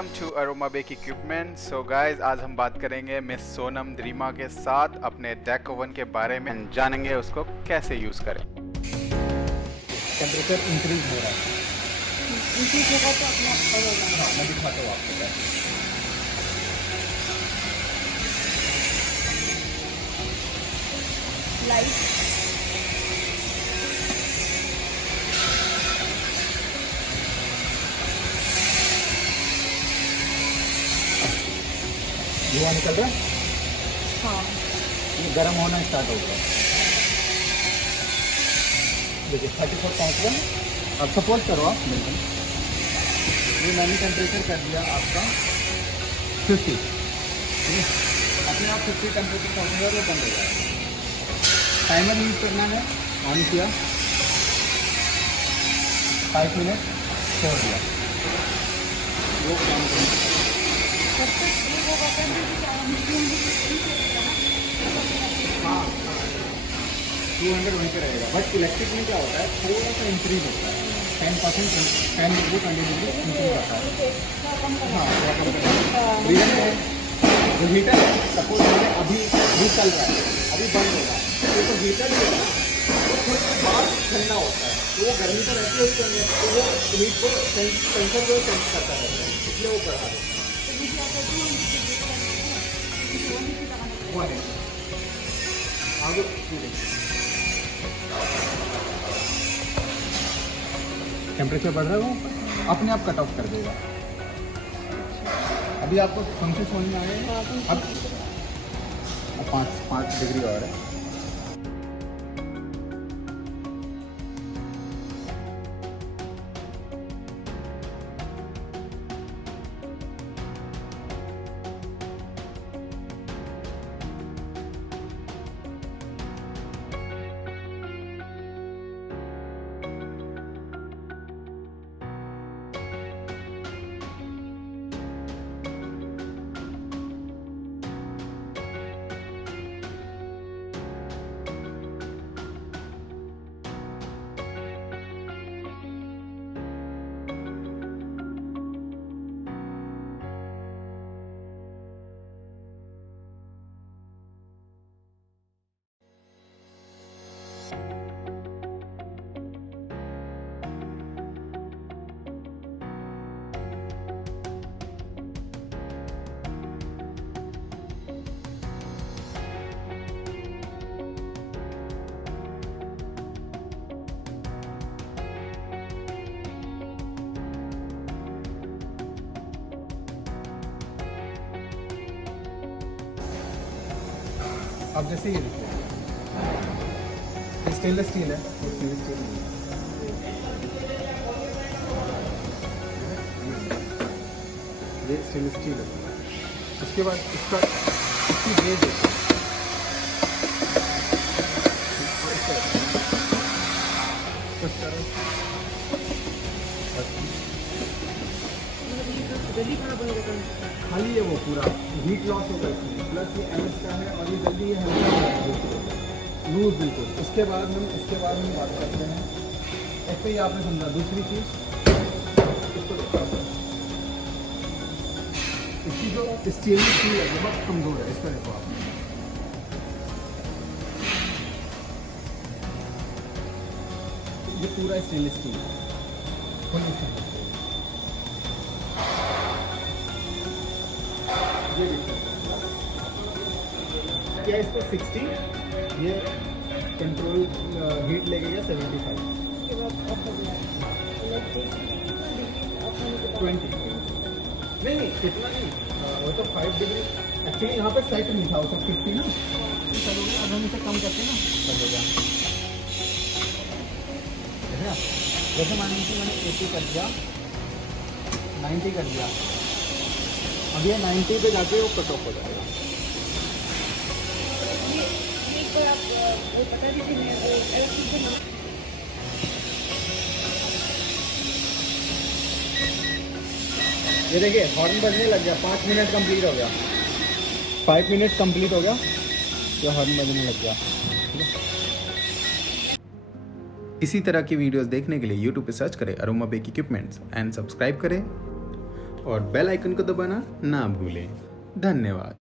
Welcome to Aroma Bake equipment. So guys, आज हम बात करेंगे मिस सोनम द्रीमा के साथ अपने डेक ओवन के बारे में, जानेंगे उसको कैसे यूज़ करें। टेम्परेचर इंक्रीज हो रहा है, इंक्रीज होगा तो अपने आप कम हो जाएगा। हाँ मैं दिखाता हूँ आपको कैसे। लाइट धुआं निकल रहा है, हाँ ये गर्म होना स्टार्ट हो गया। देखिए 34 पहुँच गया। अब सपोज करो आप बिल्कुल, ये मैंने टेम्परेचर कर दिया आपका 50, ठीक है। अपने आप 50 टेम्परेचर पहुँचेगा वो बंद हो जाएगा। टाइमर यूज़ करना है, ऑन किया, 5 मिनट छोड़ दिया, वो काम करना। जब तक ये होगा तब भी हाँ 200 वहीं पे रहेगा, बट इलेक्ट्रिक में क्या होता है थोड़ा सा इंक्रीज होता है, 10% 10 डिग्री 20 डिग्री इंक्रीज होता है। हाँ थोड़ा कम करना रीजन है। जो हीटर है सपोज मैंने अभी चल रहा है, अभी बंद होगा, तो जो हीटर जो है ना वो थोड़ी देर बाद ठंडा होता है, तो वो गर्मी तो रहती है उसके अंदर, तो वो हीट को सेंसर को सेंस करता रहता है, इसलिए वो बढ़ा देता है। आगे टेम्परेचर बढ़ रहा है, वो अपने आप कट ऑफ कर देगा। अभी आपको फंक्शन समझ में आ गए। अब 5 डिग्री और है। अब जैसे ये देखिए, स्टेनलेस स्टील है, स्टेनलेस स्टील नहीं है। ये स्टेनलेस स्टील है। उसके बाद इसकी बेस देखिए, जल्दी खराब हो जाएगा। खाली है वो पूरा हीट लॉस होगा इसमें, प्लस ये एमएस का है और ये जल्दी ये लूज बिल्कुल। इसके बाद हम बात करते हैं, एक तो ये आपने समझा। दूसरी चीज़ इसको देखो, इसकी जो स्टील है बहुत कमज़ोर है, इसको देखो आप। ये पूरा स्टेनलेस स्टील है, फुल स्टेनलेस स्टील। ये देखो क्या है, इसको 60, ये कंट्रोल हीट ले गया 75, उसके बाद ऑफ हो गया। इलेक्ट्रिक 20 नहीं कितना नहीं, वो तो 5 डिग्री एक्चुअली यहाँ पे सेट नहीं था, वो सब 50 ना, अब हम इसे कम करते हैं ना, तब होगा। जैसे मान लीजिए मैंने 80 कर दिया, 90 कर दिया, अब ये 90 पे जाके वो कट ऑफ हो जाएगा। एक बार आप बता दीजिए, मैं इलेक्ट्रिक को ये देखिए हॉर्न बजने लग गया, 5 मिनट कंप्लीट हो गया, 5 मिनट कंप्लीट हो गया, ये हॉर्न बजने लग गया। इसी तरह की वीडियोस देखने के लिए YouTube पे सर्च करें Aroma Bake equipments and subscribe करें। और बेल आइकन को दबाना ना भूलें। धन्यवाद।